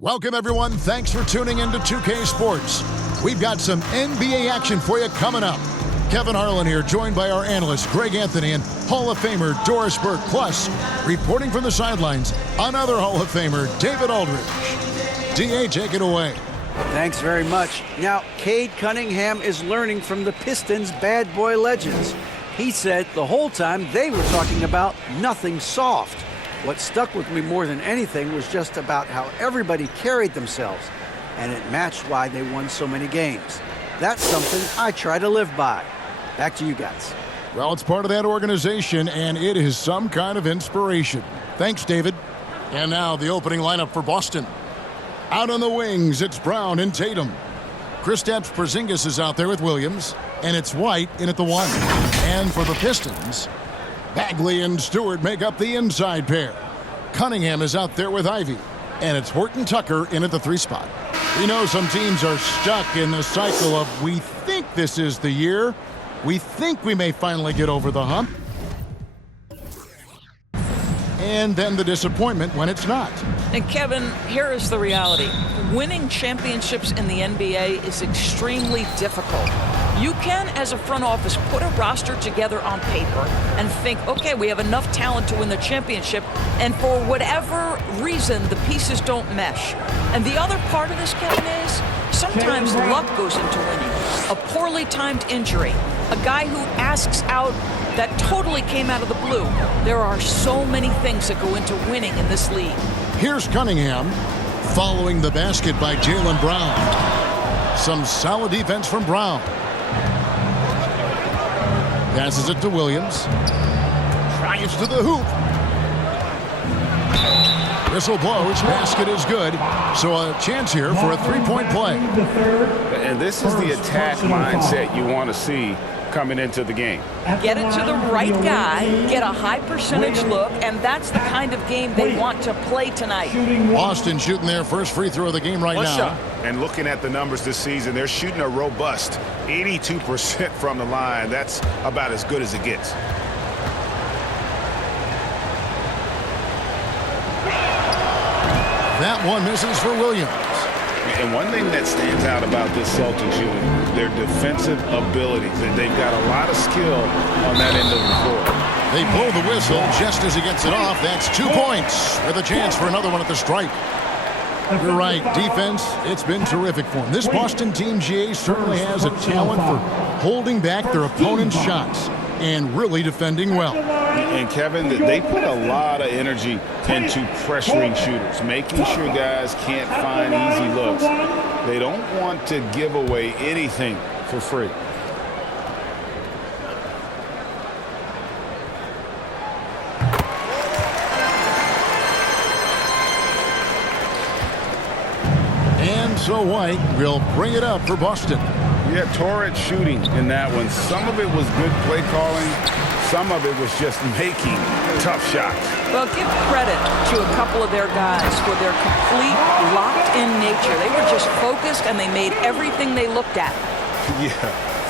Welcome, everyone. Thanks for tuning in to 2K Sports. We've got some NBA action for you coming up. Kevin Harlan here, joined by our analyst, Greg Anthony, and Hall of Famer Doris Burke. Plus, reporting from the sidelines, another Hall of Famer, David Aldridge. D.A., take it away. Thanks very much. Now, Cade Cunningham is learning from the Pistons' bad boy legends. He said the whole time they were talking about nothing soft. What stuck with me more than anything was just about how everybody carried themselves, and it matched why they won so many games. That's something I try to live by. Back to you guys. Well, it's part of that organization, and it is some kind of inspiration. Thanks, David. And now the opening lineup for Boston. Out on the wings, it's Brown and Tatum. Kristaps Porzingis is out there with Williams, and it's White in at the 1. And for the Pistons, Bagley and Stewart make up the inside pair. Cunningham is out there with Ivy, and it's Horton Tucker in at the 3 spot. We know some teams are stuck in the cycle of we think this is the year. We think we may finally get over the hump. And then the disappointment when it's not. And Kevin, here is the reality. Winning championships in the NBA is extremely difficult. You can, as a front office, put a roster together on paper and think, okay, we have enough talent to win the championship, and for whatever reason, the pieces don't mesh. And the other part of this, Kevin, is sometimes luck goes into winning. A poorly timed injury, a guy who asks out that totally came out of the blue. There are so many things that go into winning in this league. Here's Cunningham following the basket by Jaylen Brown. Some solid defense from Brown. Passes it to Williams. Drives to the hoop. Whistle blows. Basket is good. So a chance here for a three-point play. And this is the attack mindset you want to see coming into the game. Get it to the right guy, get a high percentage look, and that's the kind of game they want to play tonight. Boston shooting their first free throw of the game right now. And looking at the numbers this season, they're shooting a robust 82% from the line. That's about as good as it gets. That one misses for Williams. And one thing that stands out about this Celtics unit, their defensive abilities. They've got a lot of skill on that end of the floor. They blow the whistle just as he gets it off. That's 2 points with a chance for another one at the stripe. You're right. Defense, it's been terrific for them. This Boston team, GA, certainly has a talent for holding back their opponent's shots and really defending well. And Kevin, they put a lot of energy into pressuring shooters, making sure guys can't find easy looks. They don't want to give away anything for free. And so White will bring it up for Boston. Yeah, torrid shooting in that one. Some of it was good play calling. Some of it was just making tough shots. Well, give credit to a couple of their guys for their complete locked-in nature. They were just focused, and they made everything they looked at. Yeah,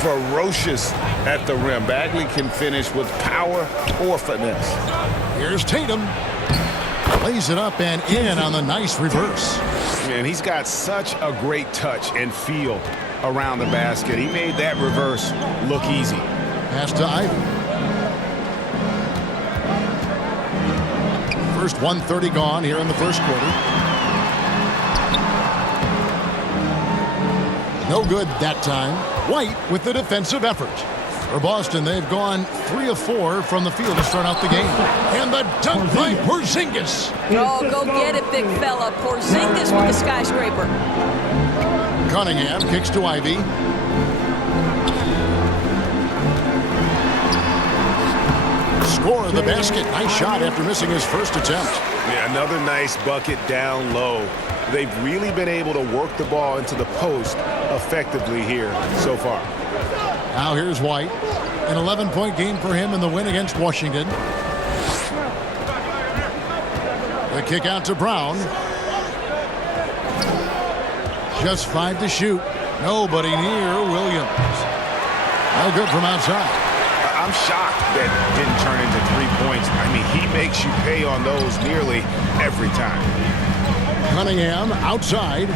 ferocious at the rim. Bagley can finish with power or finesse. Here's Tatum. Lays it up and in on the nice reverse. Man, he's got such a great touch and feel around the basket. He made that reverse look easy. Pass to Ivy. First 1:30 gone here in the first quarter. No good that time. White with the defensive effort. For Boston, they've gone 3 of 4 from the field to start out the game. And the dunk by Porzingis. Oh, go get it, big fella. Porzingis with the skyscraper. Cunningham kicks to Ivy. Score of the basket. Nice shot after missing his first attempt. Yeah, another nice bucket down low. They've really been able to work the ball into the post effectively here so far. Now here's White. An 11-point game for him in the win against Washington. The kick out to Brown. Just 5 to shoot. Nobody near Williams. No good from outside. I'm shocked that didn't turn into 3 points. I mean, he makes you pay on those nearly every time. Cunningham outside.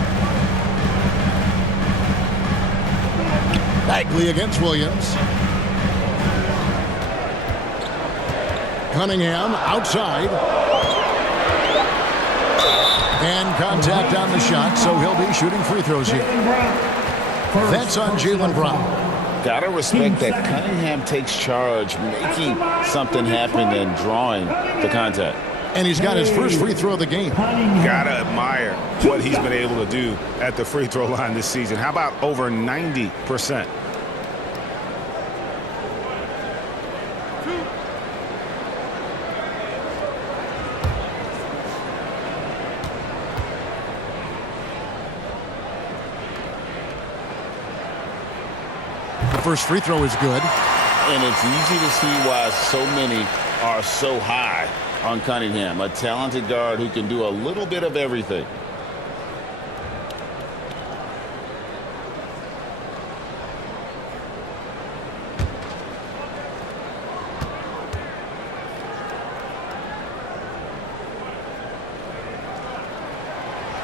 Bagley against Williams. Cunningham outside. And contact on the shot, so he'll be shooting free throws here. That's on Jaylen Brown. Gotta respect that Cunningham takes charge, making something happen and drawing the contact. And he's got his first free throw of the game. Gotta admire what he's been able to do at the free throw line this season. How about over 90%? The first free throw is good. And it's easy to see why so many are so high on Cunningham, a talented guard who can do a little bit of everything.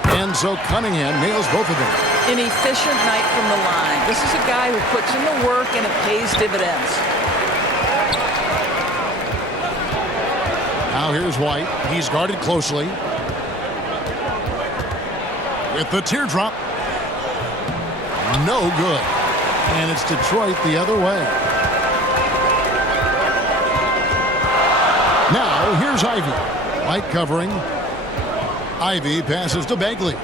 And so Cunningham nails both of them. An efficient night from the line. This is a guy who puts in the work and it pays dividends. Now here's White. He's guarded closely. With the teardrop. No good. And it's Detroit the other way. Now here's Ivy. White covering. Ivy passes to Bagley.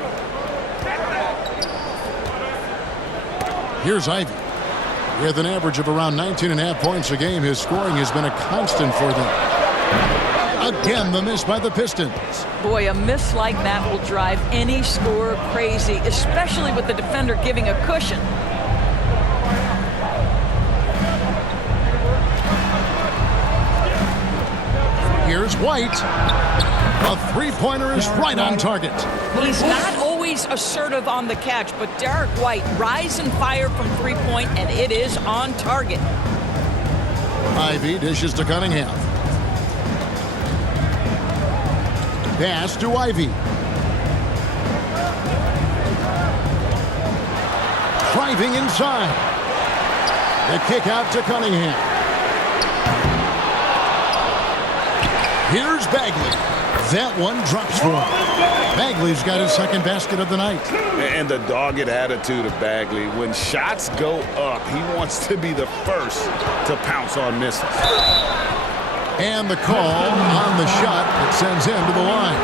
Here's Ivy. With an average of around 19.5 points a game, his scoring has been a constant for them. Again, the miss by the Pistons. Boy, a miss like that will drive any scorer crazy, especially with the defender giving a cushion. Here's White. A three-pointer is right on target. He's not always assertive on the catch, but Derek White rise and fire from three-point, and it is on target. Ivy dishes to Cunningham. Pass to Ivy. Driving inside. The kick out to Cunningham. Here's Bagley. That one drops for him. Bagley's got his second basket of the night. And the dogged attitude of Bagley. When shots go up, he wants to be the first to pounce on misses. And the call on the shot that sends him to the line.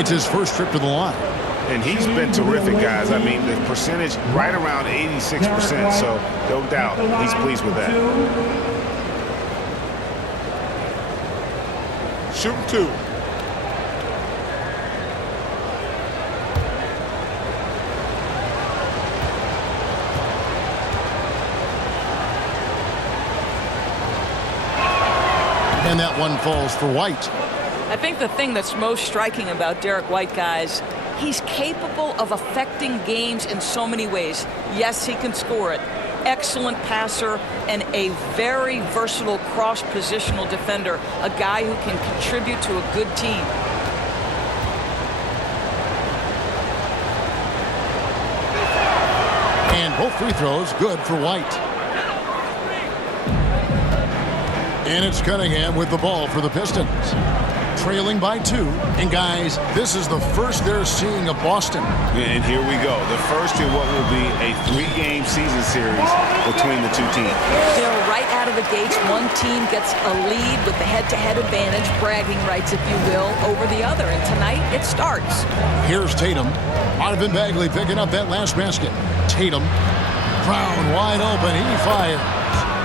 It's his first trip to the line. And he's been terrific, guys. I mean, the percentage right around 86%, so no doubt he's pleased with that. Shoot two. And that one falls for White. I think the thing that's most striking about Derek White, guys, he's capable of affecting games in so many ways. Yes, he can score it. Excellent passer and a very versatile cross-positional defender, a guy who can contribute to a good team. And both free throws good for White. And it's Cunningham with the ball for the Pistons. Trailing by 2. And guys, this is the first they're seeing of Boston. And here we go. The first in what will be a 3-game season series between the two teams. You know, right out of the gates, one team gets a lead with the head-to-head advantage, bragging rights, if you will, over the other. And tonight, it starts. Here's Tatum. Marvin Bagley picking up that last basket. Tatum. Brown wide open. He fires.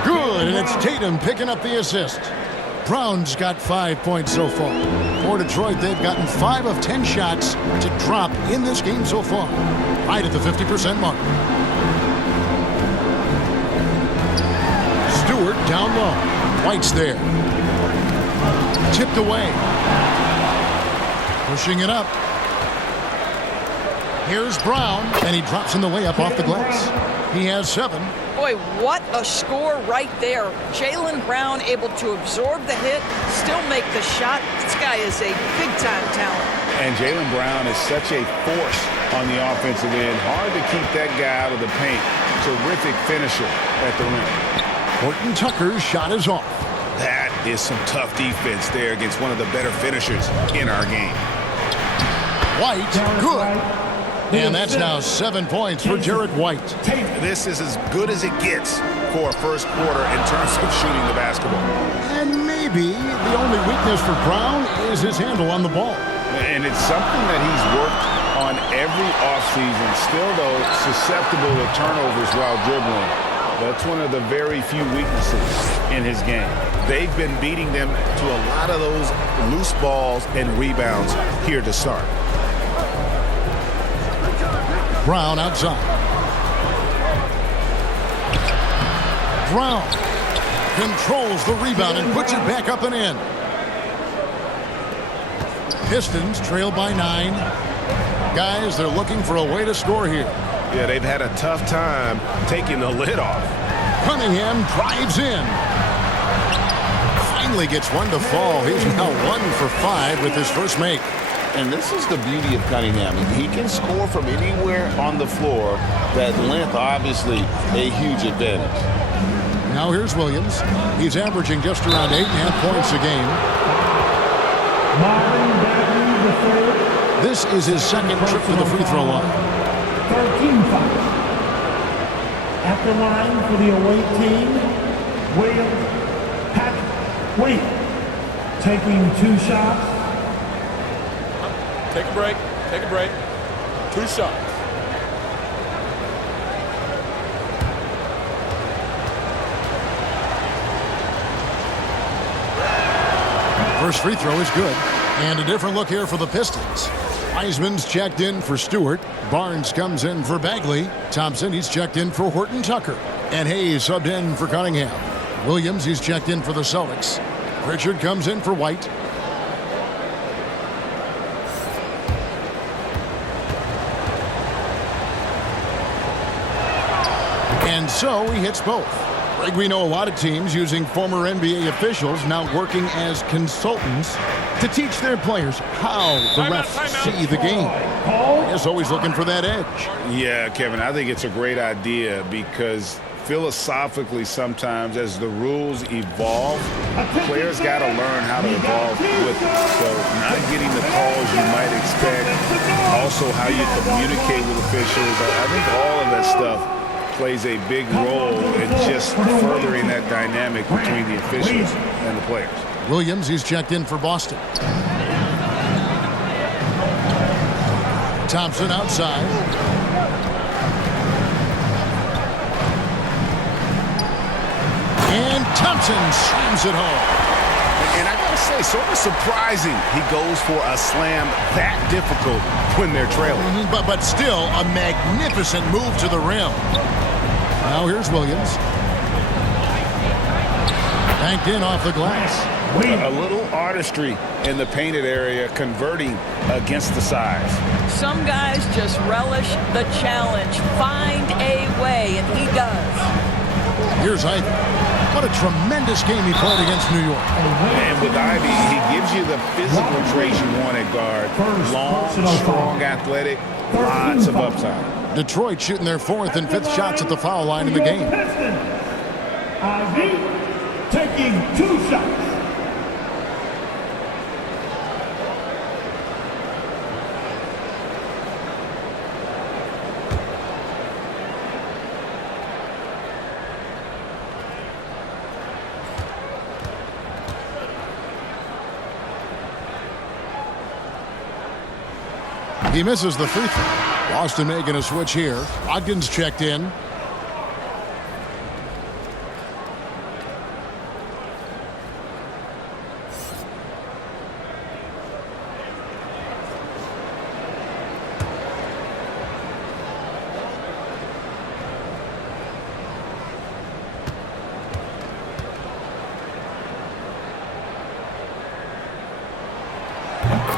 Good, and it's Tatum picking up the assist. Brown's got 5 points so far. For Detroit, they've gotten 5 of 10 shots to drop in this game so far. Right at the 50% mark. Stewart down low. White's there. Tipped away. Pushing it up. Here's Brown, and he drops in the layup off the glass. He has 7. Boy, what a score right there. Jaylen Brown able to absorb the hit, still make the shot. This guy is a big-time talent. And Jaylen Brown is such a force on the offensive end. Hard to keep that guy out of the paint. Terrific finisher at the rim. Horton Tucker's shot is off. That is some tough defense there against one of the better finishers in our game. White, good. And that's now 7 points for Jarrett White. This is as good as it gets for a first quarter in terms of shooting the basketball. And maybe the only weakness for Brown is his handle on the ball. And it's something that he's worked on every offseason. Still, though, susceptible to turnovers while dribbling. That's one of the very few weaknesses in his game. They've been beating them to a lot of those loose balls and rebounds here to start. Brown outside. Brown controls the rebound and puts it back up and in. Pistons trail by 9. Guys, they're looking for a way to score here. Yeah, they've had a tough time taking the lid off. Cunningham drives in. Finally gets one to fall. He's now 1 for 5 with his first make. And this is the beauty of Cunningham. He can score from anywhere on the floor. That length, obviously, a huge advantage. Now here's Williams. He's averaging just around 8.5 points a game. This is his second trip to the free throw line. 13 fouls. At the line for the away team, Williams, Patrick, taking 2 shots. Take a break. Take a break. 2 shots. First free throw is good. And a different look here for the Pistons. Wiseman's checked in for Stewart. Barnes comes in for Bagley. Thompson, he's checked in for Horton Tucker. And Hayes subbed in for Cunningham. Williams, he's checked in for the Celtics. Pritchard comes in for White. And so he hits both. Greg, we know a lot of teams using former NBA officials now working as consultants to teach their players how the refs see the game. Is always looking for that edge. Yeah, Kevin, I think it's a great idea because philosophically sometimes as the rules evolve, players got to learn how to evolve with it. So not getting the calls you might expect, also how you communicate with officials. I think all of that stuff plays a big role in just furthering that dynamic between the officials and the players. Williams, he's checked in for Boston. Thompson outside. And Thompson slams it home. And I gotta say, sort of surprising he goes for a slam that difficult when they're trailing. But still a magnificent move to the rim. Now here's Williams. Banked in off the glass. A little artistry in the painted area, converting against the size. Some guys just relish the challenge. Find a way, and he does. Here's Ivy. What a tremendous game he played against New York. And with Ivy, he gives you the physical traits you want at guard. Long, strong, athletic, lots of upside. Detroit shooting their 4th and 5th shots at the foul line in the game. Ivy taking 2 shots. He misses the free throw. Boston making a switch here. Ogden's checked in.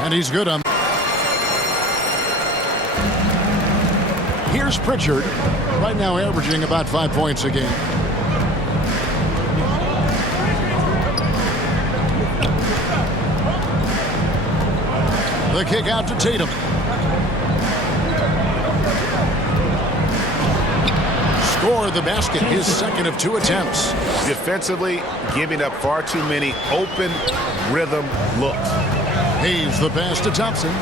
And he's good on. Here's Pritchard, right now averaging about 5 points a game. The kick out to Tatum. Score the basket, his second of 2 attempts. Defensively, giving up far too many open rhythm looks. Hayes the pass to Thompson.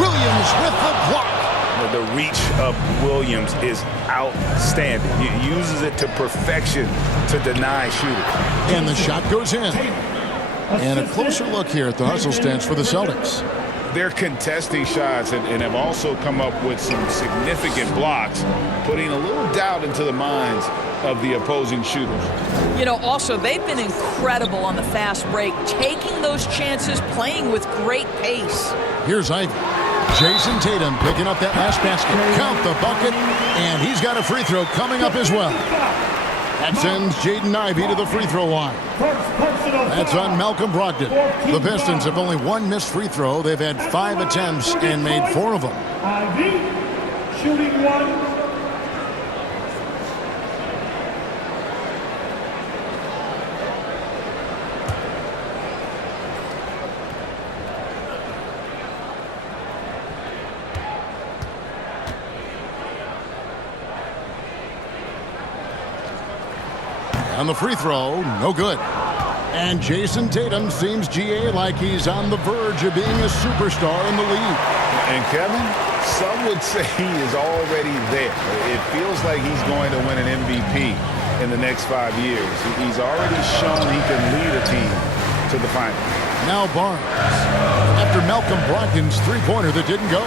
Williams with the block. The reach of Williams is outstanding. He uses it to perfection to deny shooters. And the shot goes in. And a closer look here at the hustle stance for the Celtics. They're contesting shots and have also come up with some significant blocks, putting a little doubt into the minds of the opposing shooters. You know, also, they've been incredible on the fast break, taking those chances, playing with great pace. Here's Ivy. Jason Tatum picking up that last basket. Count the bucket, and he's got a free throw coming up as well. That sends Jaden Ivey to the free throw line. That's on Malcolm Brogdon. The Pistons have only one missed free throw. They've had 5 attempts and made 4 of them. Ivy, shooting 1. On the free throw, no good. And Jason Tatum seems, GA, like he's on the verge of being a superstar in the league. And Kevin, some would say he is already there. It feels like he's going to win an MVP in the next 5 years. He's already shown he can lead a team to the finals. Now Barnes. After Malcolm Brogdon's three-pointer that didn't go.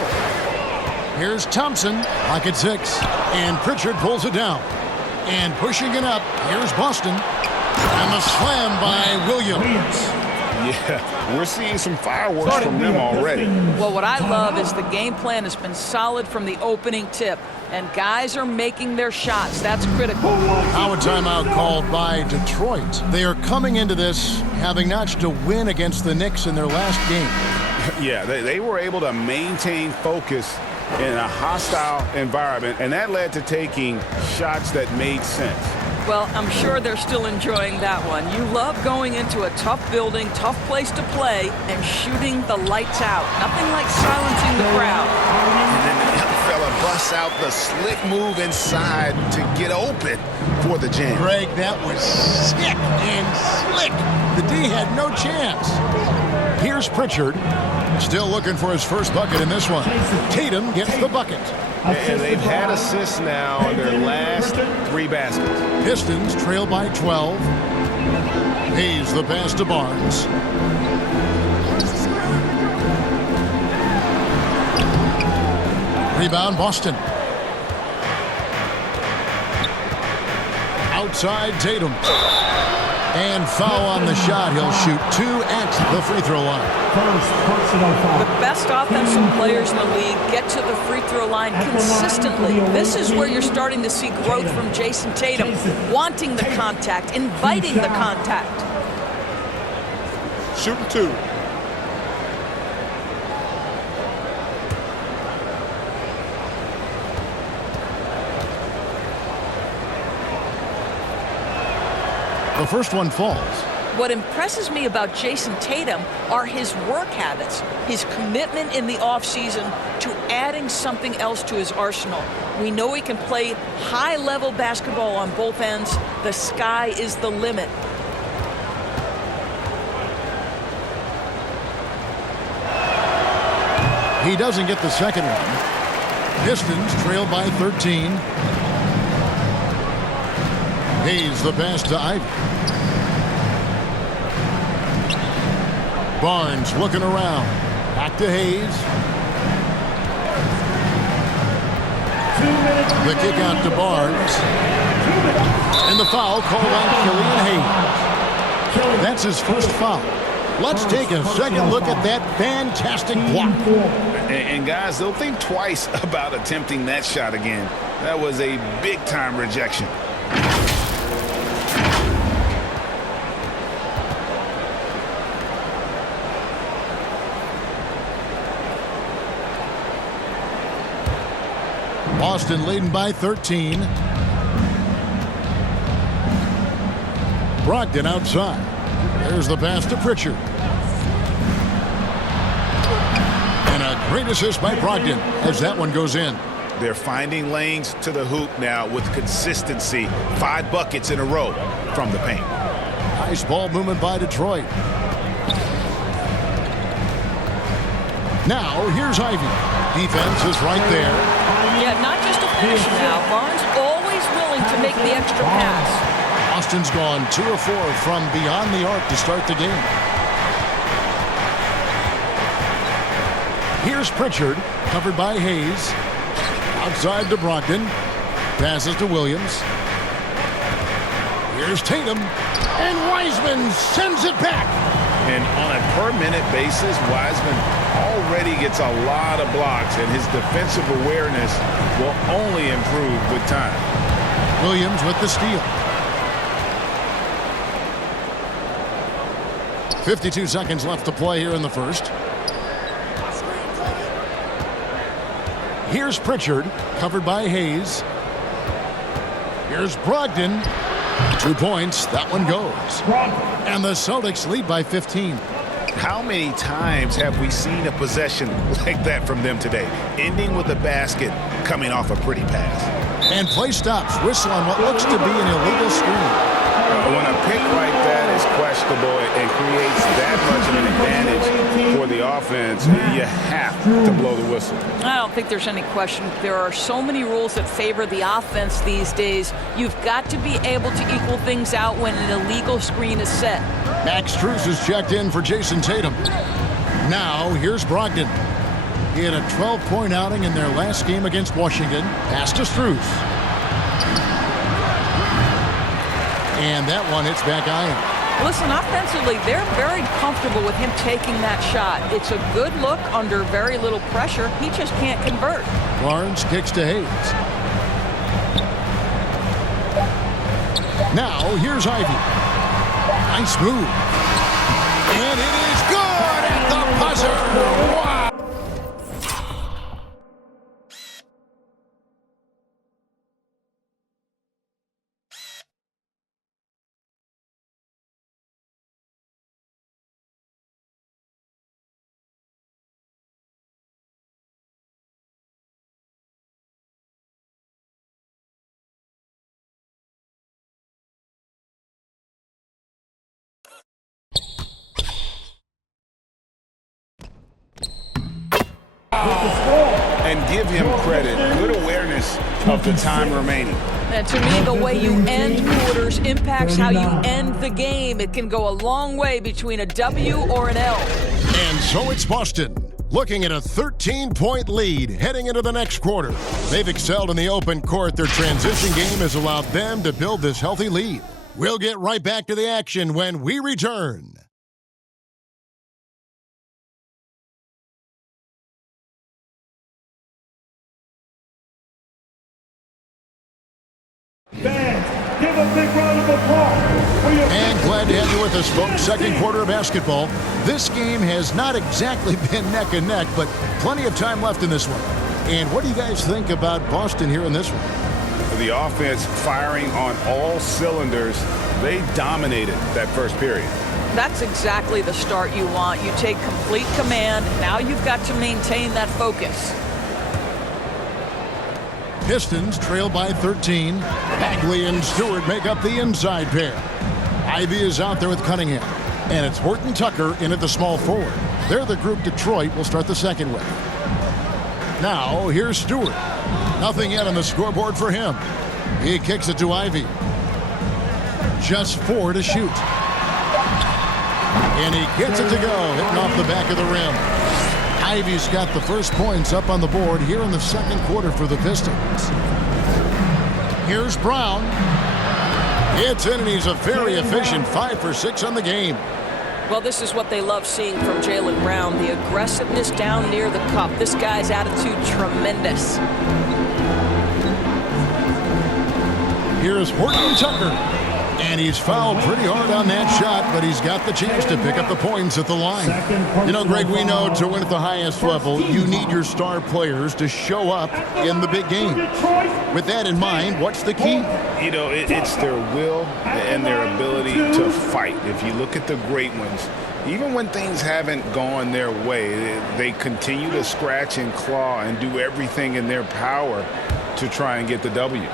Here's Thompson, pocket 6. And Pritchard pulls it down. And pushing it up, here's Boston. And the slam by Williams. Yeah, we're seeing some fireworks from them already. Well, what I love is the game plan has been solid from the opening tip. And guys are making their shots. That's critical. Now a timeout called by Detroit. They are coming into this having notched a win against the Knicks in their last game. Yeah, they were able to maintain focus in a hostile environment, and that led to taking shots that made sense. Well, I'm sure they're still enjoying that one. You love going into a tough building, tough place to play, and shooting the lights out. Nothing like silencing the crowd. And then the young fella busts out the slick move inside to get open for the jam. Greg, that was sick and slick. The D had no chance. Here's Pritchard. Still looking for his first bucket in this one. Tatum gets the bucket. And they've had assists now on their last 3 baskets. Pistons trail by 12. Hayes the pass to Barnes. Rebound Boston. Outside Tatum. And foul on the shot. He'll shoot 2 at the free throw line. The best offensive players in the league get to the free throw line consistently. This is where you're starting to see growth from Jason Tatum, wanting the contact, inviting the contact. Shooting 2. The first one falls. What impresses me about Jason Tatum are his work habits, his commitment in the offseason to adding something else to his arsenal. We know he can play high-level basketball on both ends. The sky is the limit. He doesn't get the second one. Pistons trail by 13. Hayes the pass to Ivy. Barnes looking around. Back to Hayes. The kick out to Barnes. And the foul called on Killian Hayes. That's his first foul. Let's take a second look at that fantastic block. And guys, they'll think twice about attempting that shot again. That was a big-time rejection. Boston leading by 13. Brogdon outside. There's the pass to Pritchard. And a great assist by Brogdon as that one goes in. They're finding lanes to the hoop now with consistency. 5 buckets in a row from the paint. Nice ball movement by Detroit. Now, here's Ivy. Defense is right there. Yeah, not just a finisher now. Barnes always willing to make the extra pass. Boston's gone 2 of 4 from beyond the arc to start the game. Here's Pritchard, covered by Hayes. Outside to Brogdon. Passes to Williams. Here's Tatum. And Wiseman sends it back. And on a per-minute basis, Wiseman already gets a lot of blocks, and his defensive awareness will only improve with time. Williams with the steal. 52 seconds left to play here in the first. Here's Pritchard, covered by Hayes. Here's Brogdon. 2 points. That one goes. And the Celtics lead by 15. How many times have we seen a possession like that from them today, ending with a basket coming off a pretty pass? And play stops. Whistle on what looks to be an illegal screen. When a pick like that is questionable and creates that much of an advantage for the offense, you have to blow the whistle. I don't think there's any question. There are so many rules that favor the offense these days. You've got to be able to equal things out when an illegal screen is set. Max Strus is checked in for Jason Tatum. Now, here's Brogdon. He had a 12-point outing in their last game against Washington. Pass to Strus. And that one hits back iron. Listen, offensively, they're very comfortable with him taking that shot. It's a good look under very little pressure. He just can't convert. Barnes kicks to Hayes. Now, here's Ivy. Nice move. And it is good at the buzzer. Wow. And give him credit. Good awareness of the time remaining. And to me, the way you end quarters impacts how you end the game. It can go a long way between a W or an L. And so it's Boston, looking at a 13-point lead heading into the next quarter. They've excelled in the open court. Their transition game has allowed them to build this healthy lead. We'll get right back to the action when we return. Fans, give a big round of applause for your... And glad to have you with us, folks. Second quarter of basketball. This game has not exactly been neck and neck, but plenty of time left in this one. And what do you guys think about Boston here in this one? The offense firing on all cylinders. They dominated that first period. That's exactly the start you want. You take complete command. Now you've got to maintain that focus. Pistons trail by 13. Bagley and Stewart make up the inside pair. Ivy is out there with Cunningham. And it's Horton Tucker in at the small forward. They're the group Detroit will start the second with. Now, here's Stewart. Nothing yet on the scoreboard for him. He kicks it to Ivy. Just 4 to shoot. And he gets it to go, hitting off the back of the rim. Ivy's got the first points up on the board here in the second quarter for the Pistons. Here's Brown. It's in, and he's a very efficient 5 for 6 on the game. Well, this is what they love seeing from Jaylen Brown, the aggressiveness down near the cup. This guy's attitude, tremendous. Here's Horton Tucker. And he's fouled pretty hard on that shot, but he's got the chance to pick up the points at the line. You know, Greg, we know to win at the highest level, you need your star players to show up in the big game. With that in mind, what's the key? You know, it's their will and their ability to fight. If you look at the great ones, even when things haven't gone their way, they continue to scratch and claw and do everything in their power to try and get the W.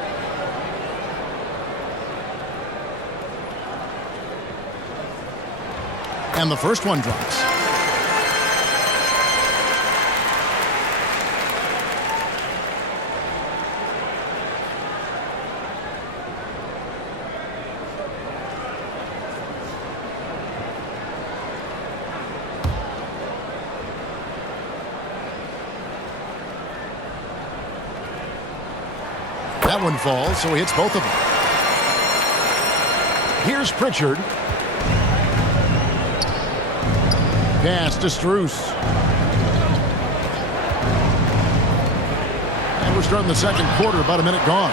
And the first one drops. That one falls, so he hits both of them. Here's Pritchard. Pass to Strus. And we're starting the second quarter, about a minute gone.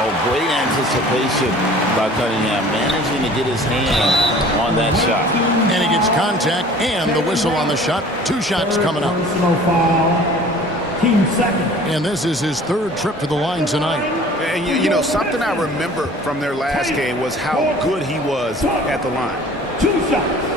Oh, great anticipation by Cunningham, managing to get his hand on that shot. And he gets contact and the whistle on the shot. 2 shots coming up. Personal foul. Team second. And this is his 3rd trip to the line tonight. And you know, something I remember from their last game was how good he was at the line. 2 shots.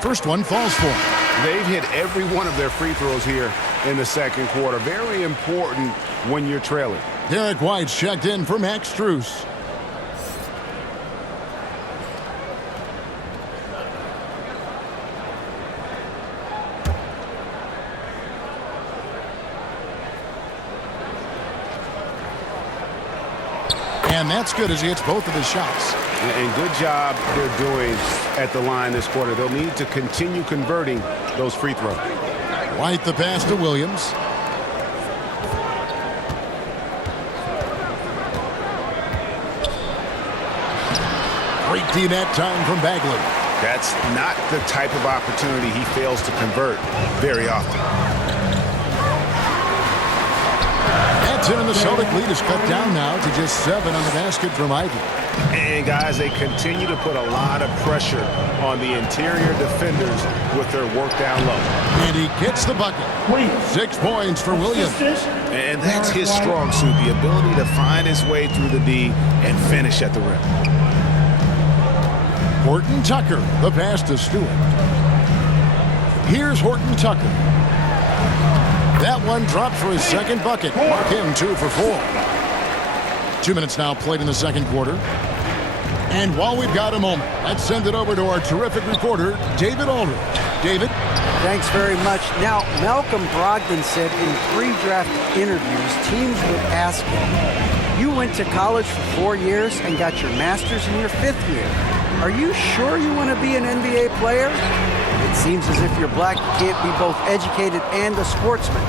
First one falls for him. They've hit every one of their free throws here in the second quarter. Very important when you're trailing. Derek White's checked in for Max Strus. And that's good as he hits both of his shots. And good job they're doing at the line this quarter. They'll need to continue converting those free throws. White the pass to Williams. Great D that time from Bagley. That's not the type of opportunity he fails to convert very often. That's it, and the Celtic lead is cut down now to just 7 on the basket from Ivy. And guys, they continue to put a lot of pressure on the interior defenders with their work down low. And he gets the bucket. 6 points for Williams. And that's his strong suit, the ability to find his way through the D and finish at the rim. Horton Tucker, the pass to Stewart. Here's Horton Tucker. That one dropped for his 2nd bucket. Mark him 2 for 4. 2 minutes now played in the second quarter. And while we've got a moment, let's send it over to our terrific reporter, David Aldridge. David? Thanks very much. Now, Malcolm Brogdon said in pre-draft interviews, teams would ask him, you went to college for 4 years and got your master's in your 5th year. Are you sure you want to be an NBA player? It seems as if you're black, you can't be both educated and a sportsman.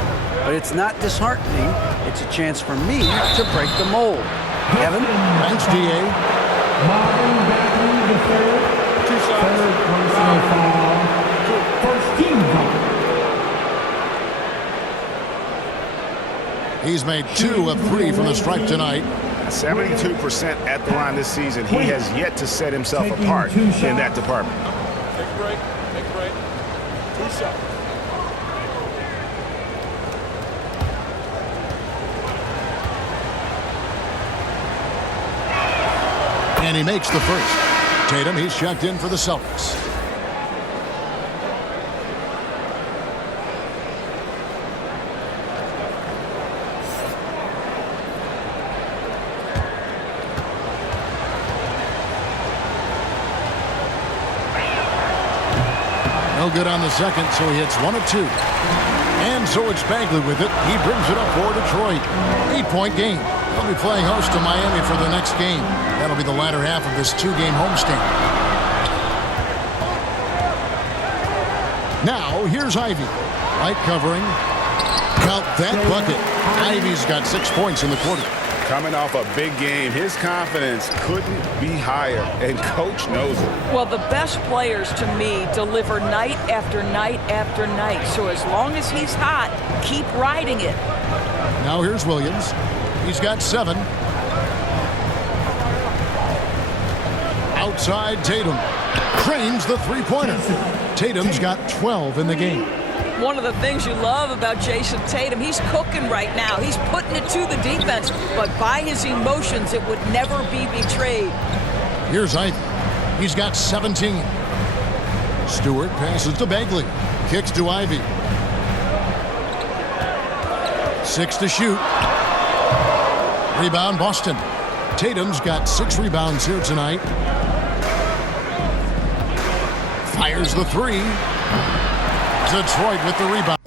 But it's not disheartening. It's a chance for me to break the mold. Kevin? Thanks, D.A. Marvin Bagley the third. 2 shots. Third personal foul. First team foul. He's made 2 of 3 from the stripe tonight. 72% at the line this season. He has yet to set himself apart in that department. Take a break. Take a break. 2 shots. And he makes the first. Tatum, he's checked in for the Celtics. No good on the second, so he hits 1 of 2. And so it's Bagley with it. He brings it up for Detroit. 8-point game. They'll be playing host to Miami for the next game. That'll be the latter half of this 2-game homestand. Now, here's Ivy. Light covering. Count that bucket. Ivy's got 6 points in the quarter. Coming off a big game, his confidence couldn't be higher, and Coach knows it. Well, the best players, to me, deliver night after night after night. So as long as he's hot, keep riding it. Now here's Williams. He's got 7. Outside Tatum. Trains the three-pointer. Tatum's got 12 in the game. One of the things you love about Jason Tatum, he's cooking right now. He's putting it to the defense, but by his emotions, it would never be betrayed. Here's Ivy. He's got 17. Stewart passes to Bagley. Kicks to Ivy. 6 to shoot. Rebound Boston. Tatum's got 6 rebounds here tonight. Fires the 3. Detroit with the rebound.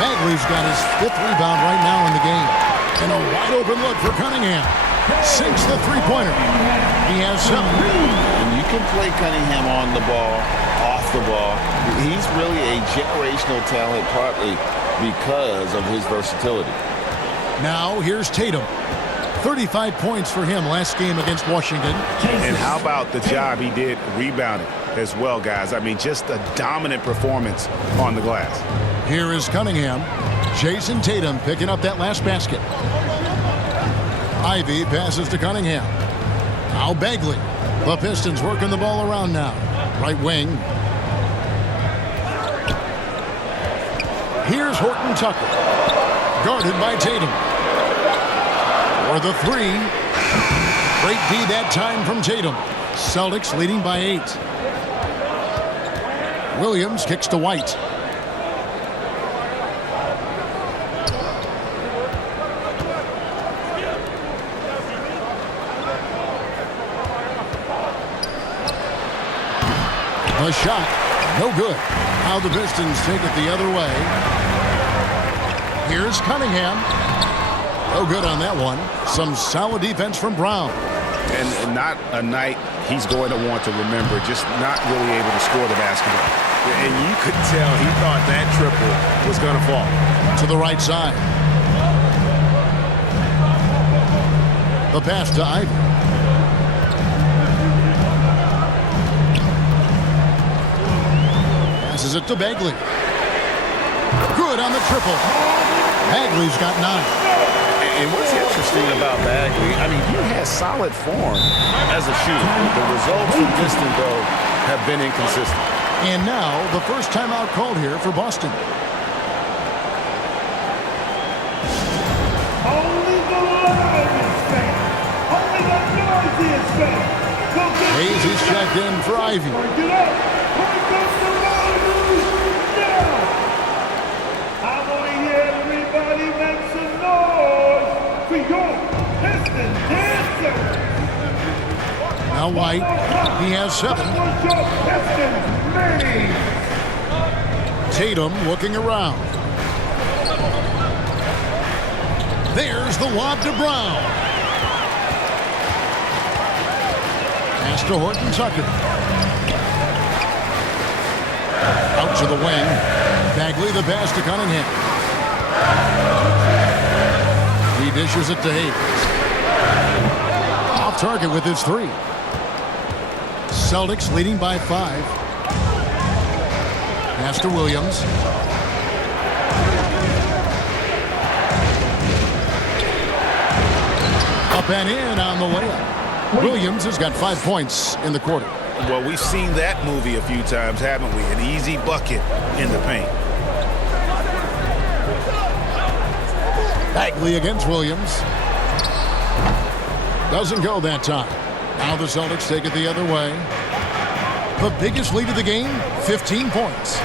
Bagley's got his 5th rebound right now in the game. And a wide open look for Cunningham. Sinks the three-pointer. He has 7. And you can play Cunningham on the ball, off the ball. He's really a generational talent, partly because of his versatility. Now here's Tatum. 35 points for him last game against Washington. And how about the job he did rebounding as well, guys? I mean, just a dominant performance on the glass. Here is Cunningham. Jason Tatum picking up that last basket. Ivy passes to Cunningham. Now Bagley. The Pistons working the ball around now. Right wing. Here's Horton Tucker. Guarded by Tatum. For the 3. Great D that time from Tatum. Celtics leading by 8. Williams kicks to White. A shot. No good. Now the Pistons take it the other way. Here's Cunningham. No good on that one. Some solid defense from Brown. And not a night he's going to want to remember, just not really able to score the basketball. And you could tell he thought that triple was going to fall. To the right side. The pass to Ivy. Passes it to Bagley. Good on the triple. Bagley's got 9. And what's interesting about Bagley, I mean, he has solid form as a shooter. The results from distance, though, have been inconsistent. And now the first timeout called here for Boston. Only the loudest fan. Only the noisiest fan. Hayes is checked in for Ivy. Get up. Break up the volume now. I want to hear everybody make some noise for your Pistons dancers. Now White. He has 7. What's your Pistons name? Tatum looking around. There's the lob to Brown. Pass to Horton Tucker. Out to the wing. Bagley the pass to Cunningham. He dishes it to Hayes. Off target with his 3. Celtics leading by 5. Pass to Williams. Up and in on the layup. Williams has got 5 points in the quarter. Well, we've seen that movie a few times, haven't we? An easy bucket in the paint. Bagley against Williams. Doesn't go that time. Now the Celtics take it the other way. The biggest lead of the game, 15 points.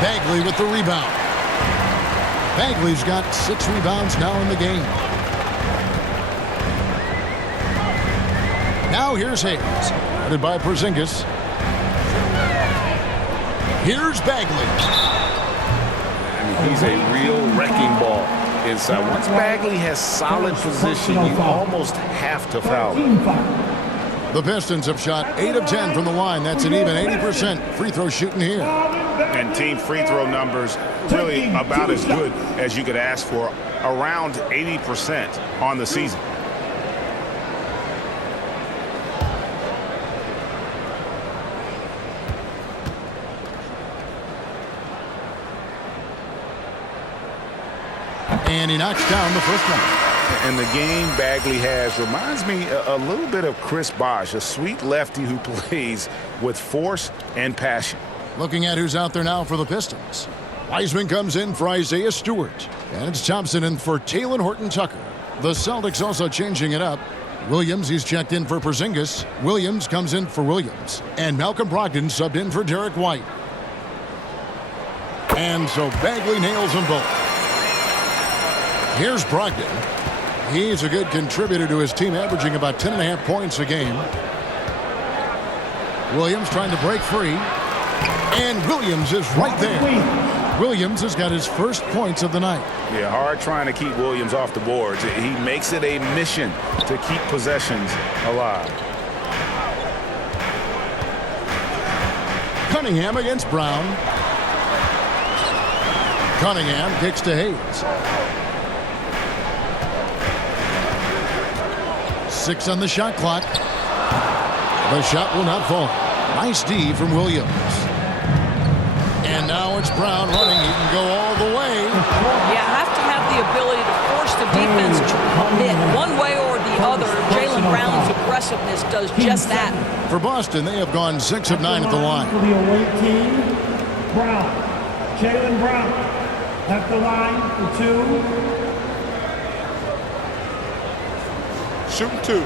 Bagley with the rebound. Bagley's got 6 rebounds now in the game. Now here's Hayes, headed by Porzingis. Here's Bagley. I mean, he's a real wrecking ball inside. Once Bagley has solid position, you almost have to foul him. The Pistons have shot 8 of 10 from the line. That's an even 80% free throw shooting here. And team free throw numbers really about as good as you could ask for, around 80% on the season. And he knocks down the first one. And the game Bagley has reminds me a little bit of Chris Bosh, a sweet lefty who plays with force and passion. Looking at who's out there now for the Pistons. Wiseman comes in for Isaiah Stewart. And it's Thompson in for Talen Horton-Tucker. The Celtics also changing it up. Williams, he's checked in for Porzingis. Williams comes in for Williams. And Malcolm Brogdon subbed in for Derek White. And so Bagley nails them both. Here's Brogdon. He's a good contributor to his team, averaging about 10.5 points a game. Williams trying to break free. And Williams is right there. Williams has got his first points of the night. Yeah, hard trying to keep Williams off the boards. He makes it a mission to keep possessions alive. Cunningham against Brown. Cunningham kicks to Hayes. 6 on the shot clock. The shot will not fall. Nice D from Williams. And now it's Brown running. He can go all the way. You have to have the ability to force the defense to commit one way or the other. Jaylen Brown's aggressiveness does just that. For Boston, they have gone 6 of 9 at the line. For the away team, Brown. Jaylen Brown at the line for 2. Shooting 2.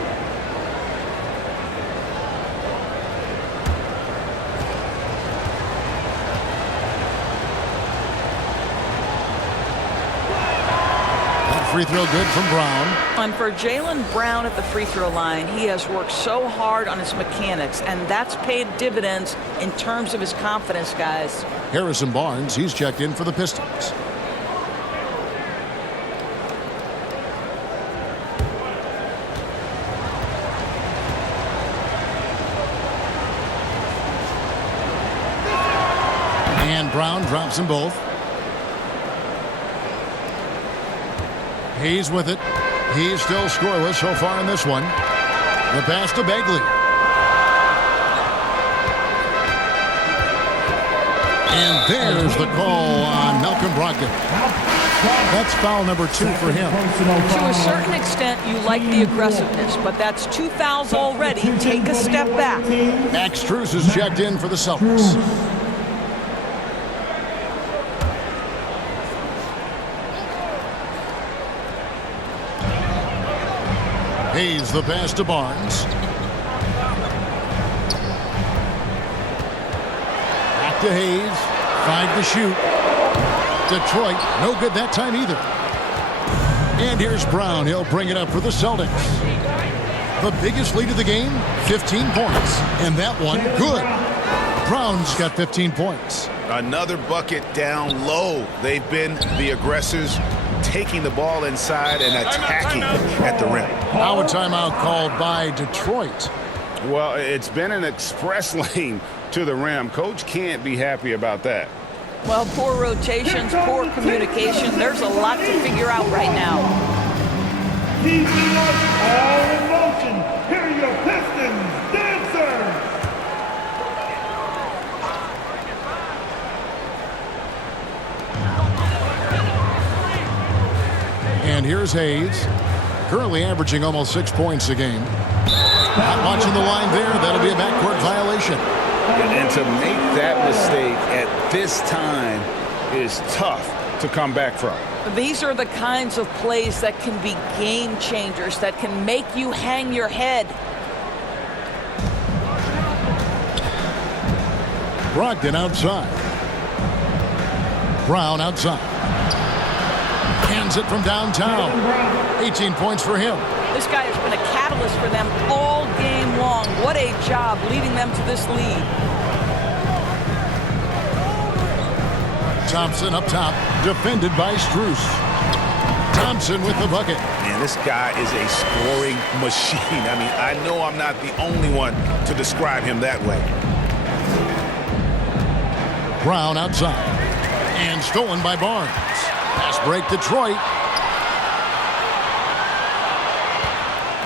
Free throw good from Brown. And for Jaylen Brown at the free throw line, he has worked so hard on his mechanics, and that's paid dividends in terms of his confidence, guys. Harrison Barnes, he's checked in for the Pistons. And Brown drops them both. He's with it. He's still scoreless so far in this one. The pass to Bagley. And there's the call on Malcolm Brogdon. That's foul number 2 for him. To a certain extent, you like the aggressiveness, but that's 2 fouls already. Take a step back. Max Strus is checked in for the Celtics. Hayes, the pass to Barnes. Back to Hayes. 5 to shoot. Detroit, no good that time either. And here's Brown. He'll bring it up for the Celtics. The biggest lead of the game, 15 points. And that one, good. Brown's got 15 points. Another bucket down low. They've been the aggressors, taking the ball inside and attacking at the rim. Now a timeout called by Detroit. Well, it's been an express lane to the rim. Coach can't be happy about that. Well, poor rotations, poor communication. There's a lot to figure out right now. Keeping us all in motion. Here are your Pistons dancers. And here's Hayes, currently averaging almost 6 points a game. Not watching the line there. That'll be a backcourt violation. And to make that mistake at this time is tough to come back from. These are the kinds of plays that can be game changers, that can make you hang your head. Brogdon outside. Brown outside. Hands it from downtown. 18 points for him. This guy has been a catalyst for them all game long. What a job leading them to this lead. Thompson up top, defended by Strus. Thompson with the bucket. Man, this guy is a scoring machine. I mean, I know I'm not the only one to describe him that way. Brown outside. And stolen by Barnes. Pass break Detroit.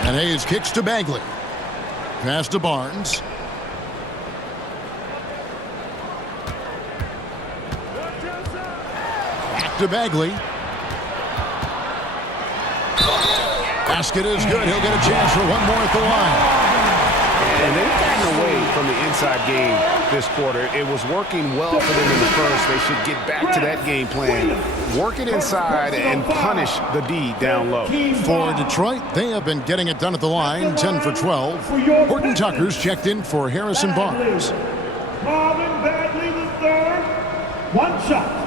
And Hayes kicks to Bagley. Pass to Barnes. Back to Bagley. Basket is good. He'll get a chance for one more at the line. And they've gotten away from the inside game this quarter. It was working well for them in the first. They should get back to that game plan. Work it inside and punish the D down low. For Detroit, they have been getting it done at the line, 10 for 12. Horton Tucker's checked in for Harrison Barnes. Marvin Bagley the third. One shot.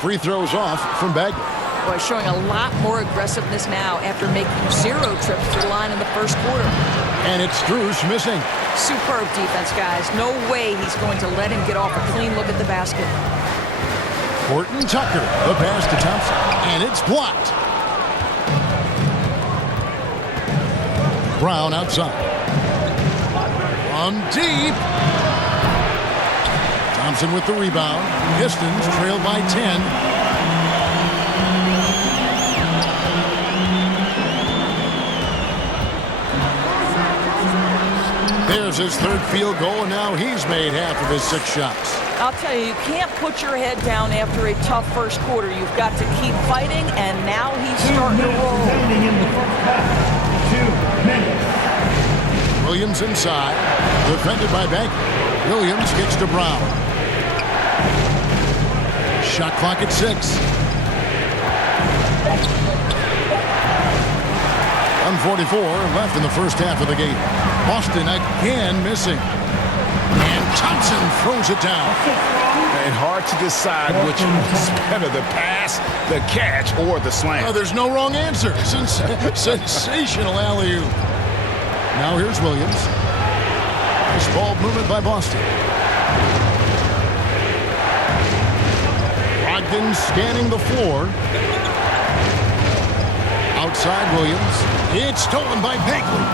Free throws off from Bagley. Boy, showing a lot more aggressiveness now after making 0 trips to the line in the first quarter. And it's Strus missing. Superb defense, guys. No way he's going to let him get off a clean look at the basket. Horton Tucker, the pass to Thompson, and it's blocked. Brown outside. From deep. Thompson with the rebound. Pistons trail by 10. There's his third field goal, and now he's made half of his 6 shots. I'll tell you, you can't put your head down after a tough first quarter. You've got to keep fighting, and now he's starting to roll. In the first half. 2 minutes. Williams inside, defended by Bagley. Williams kicks to Brown. Shot clock at 6. 1:44 left in the first half of the game. Boston again missing. And Thompson throws it down. And hard to decide which is better, the pass, the catch, or the slam. Oh, there's no wrong answer. Sensational alley-oop. Now here's Williams. Nice ball movement by Boston. Brogdon scanning the floor. Outside Williams. It's stolen by Bagley.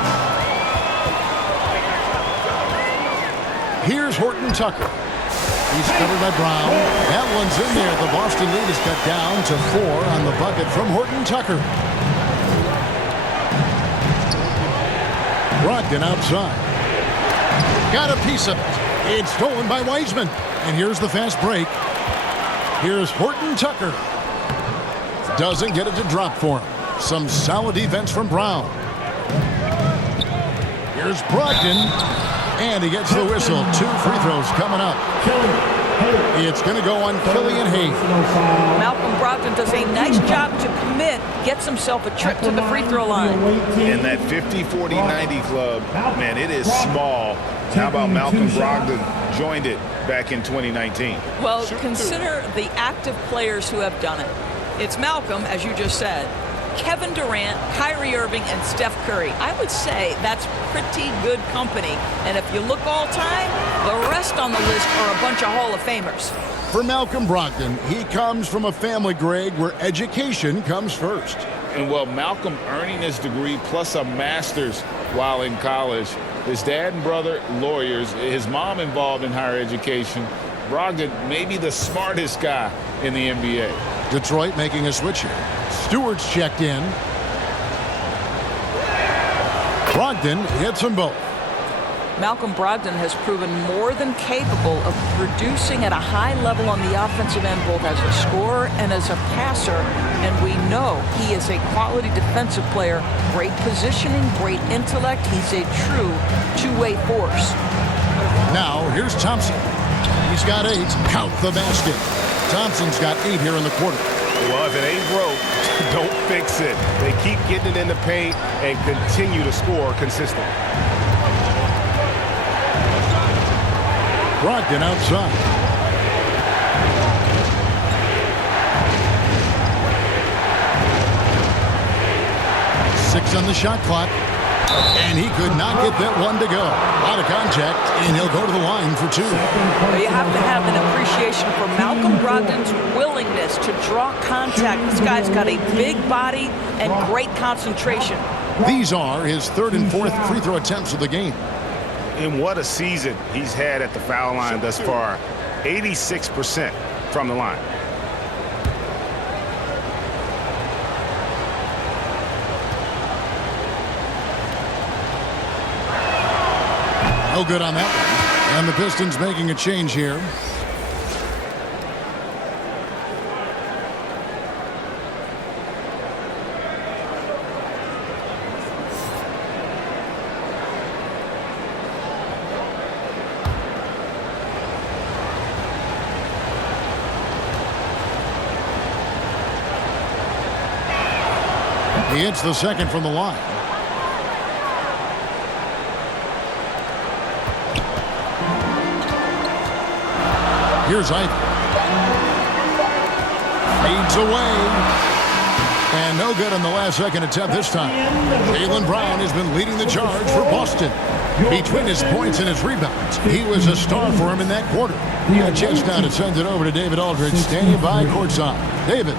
Here's Horton Tucker. He's covered by Brown. That one's in there. The Boston lead is cut down to 4 on the bucket from Horton Tucker. Brogdon outside. Got a piece of it. It's stolen by Wiseman. And here's the fast break. Here's Horton Tucker. Doesn't get it to drop for him. Some solid defense from Brown. Here's Brogdon. And he gets the whistle. 2 free throws coming up. It's going to go on Killian Hayes. Malcolm Brogdon does a nice job to commit, gets himself a trip to the free throw line. And that 50-40-90 club, man, it is small. How about Malcolm Brogdon joined it back in 2019? Well, consider the active players who have done it. It's Malcolm, as you just said, Kevin Durant, Kyrie Irving, and Steph Curry. I would say that's pretty good company. And if you look all time, the rest on the list are a bunch of Hall of Famers. For Malcolm Brogdon, he comes from a family, Greg, where education comes first. And well, Malcolm earning his degree plus a master's while in college. His dad and brother, lawyers. His mom involved in higher education. Brogdon, maybe the smartest guy in the NBA. Detroit making a switch here. Stewart's checked in. Brogdon hits them both. Malcolm Brogdon has proven more than capable of producing at a high level on the offensive end, both as a scorer and as a passer. And we know he is a quality defensive player. Great positioning, great intellect. He's a true two-way force. Now, here's Thompson. He's got 8. Count the basket. Thompson's got 8 here in the quarter. Well, if it ain't broke, don't fix it. They keep getting it in the paint and continue to score consistently. Brogdon outside. 6 on the shot clock. And he could not get that one to go. Out of contact, and he'll go to the line for 2. You have to have an appreciation for Malcolm Brogdon's willingness to draw contact. This guy's got a big body and great concentration. These are his 3rd and 4th free throw attempts of the game. And what a season he's had at the foul line thus far. 86% from the line. No good on that one. And the Pistons making a change here. He hits the second from the line. Here's Ivy. Fades away. And no good on the last second attempt this time. Jaylen Brown has been leading the charge for Boston. Between his points and his rebounds, he was a star for him in that quarter. He got a chance now to send it over to David Aldridge, standing by courtside. David.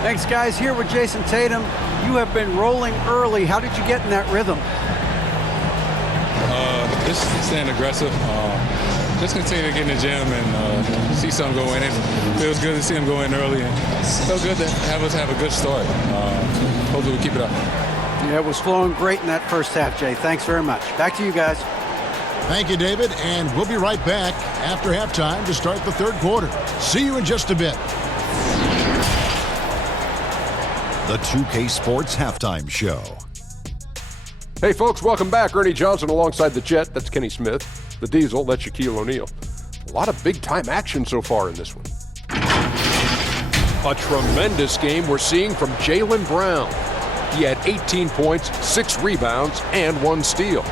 Thanks, guys. Here with Jason Tatum. You have been rolling early. How did you get in that rhythm? Just staying aggressive. Just continue to get in the gym and see something go in. It feels good to see him go in early, and it feels good to have us have a good start. Hopefully we keep it up. Yeah, it was flowing great in that first half, Jay. Thanks very much. Back to you guys. Thank you, David, and we'll be right back after halftime to start the 3rd quarter. See you in just a bit. The 2K Sports Halftime Show. Hey, folks, welcome back. Ernie Johnson alongside the Jet. That's Kenny Smith. The Diesel, that's Shaquille O'Neal. A lot of big-time action so far in this one. A tremendous game we're seeing from Jaylen Brown. He had 18 points, 6 rebounds, and 1 steal.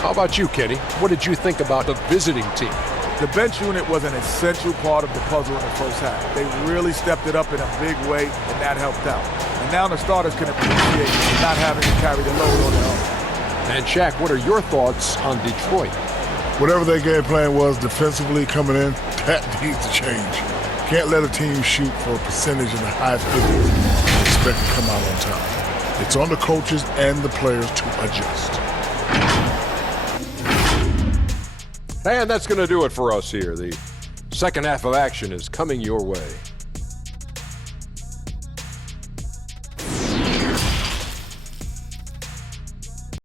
How about you, Kenny? What did you think about the visiting team? The bench unit was an essential part of the puzzle in the first half. They really stepped it up in a big way, and that helped out. And now the starters can appreciate not having to carry the load on their own. And Shaq, what are your thoughts on Detroit? Whatever their game plan was defensively coming in, that needs to change. Can't let a team shoot for a percentage in the high 50s and expect to come out on top. It's on the coaches and the players to adjust. And that's going to do it for us here. The second half of action is coming your way.